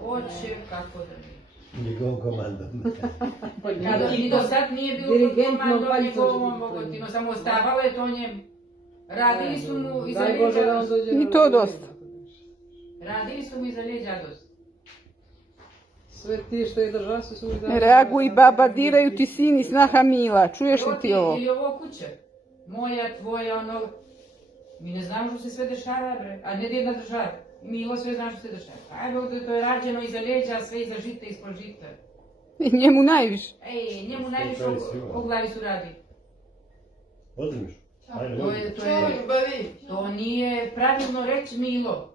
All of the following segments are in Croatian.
Hoće, kako da ne. Njegovom komandom. Kad ni do sad nije bilo pod komandom njegovom Bogotino, samo ostavalo je to njem. Radili su mu iza leđa dosta. I to dosta. Radili su mu iza leđa dosta. Sve ti što je držao su mi dali. Reaguj baba, diraju ti sin i snaha Mila. Čuješ li ti ovo? Ili ovo kuća. Moja, tvoja, ono... Mi ne znamo što se sve dešava, bre. A ne jedna država. Milo sve zna što se dešava. Ajde, to je rađeno iza leđa, sve iza žita, ispod žita. I njemu najviše. Ej, njemu najviše o glavi su radi. Ozmiš? Ajde, To nije pravilno reći Milo.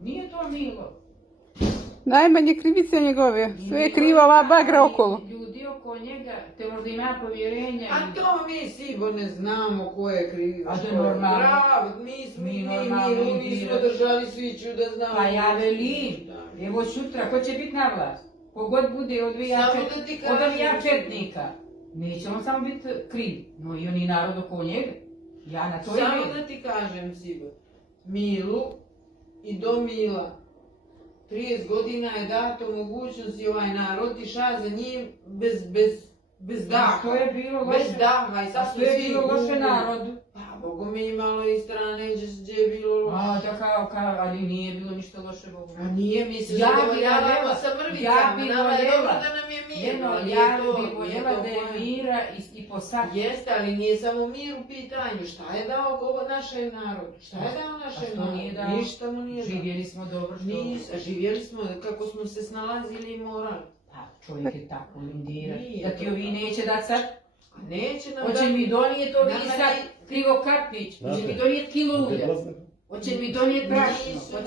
Nije to Milo. Najmanje krivice njegove. Sve je kriva ova bagra okolo. Ljudi oko njega, te možda ima povjerenja. A to mi sigurno znamo ko je kriv. A to je normalno. Bravo, mi smo držali sviću da znamo. Pa ja velim, evo sutra, ko će biti na vlast? Kogod bude od četnika. Neće on samo biti kriv, no i oni narod oko njega. Ja na to je Samo da ti kažem, Sigo, Milu i do Mila 30 godina je dato mogućnost i ovaj narod iša za njim bez daha. To je bilo loše. Bez daha i sad To je bilo loše narodu. Pa, Bogu mi imalo i strane gdje je bilo loše. A, da kao, ali nije bilo ništa loše, Bogu. A nije, mi se Ja bi zadovoljavamo voljela, sa ja mrvicama, bi nama je dobro voljela. da nam je mirno. Ja bi voljela da je mira i po sad. Jeste, ali nije samo mir u pitanju. Šta je dao ovo našem narodu? Šta je dao našem narodu? Ništa mu nije dao. Živjeli smo dobro što... Živjeli smo kako smo se snalazili i morali. Pa, čovjek je tako lindiran. Nije Da ti to ovi neće dat sad? A neće nam Hoće mi donijeti ovi Nama sad Krivokapnić? Hoće mi donijeti kilo ulja? Hoće mi donijeti brašno?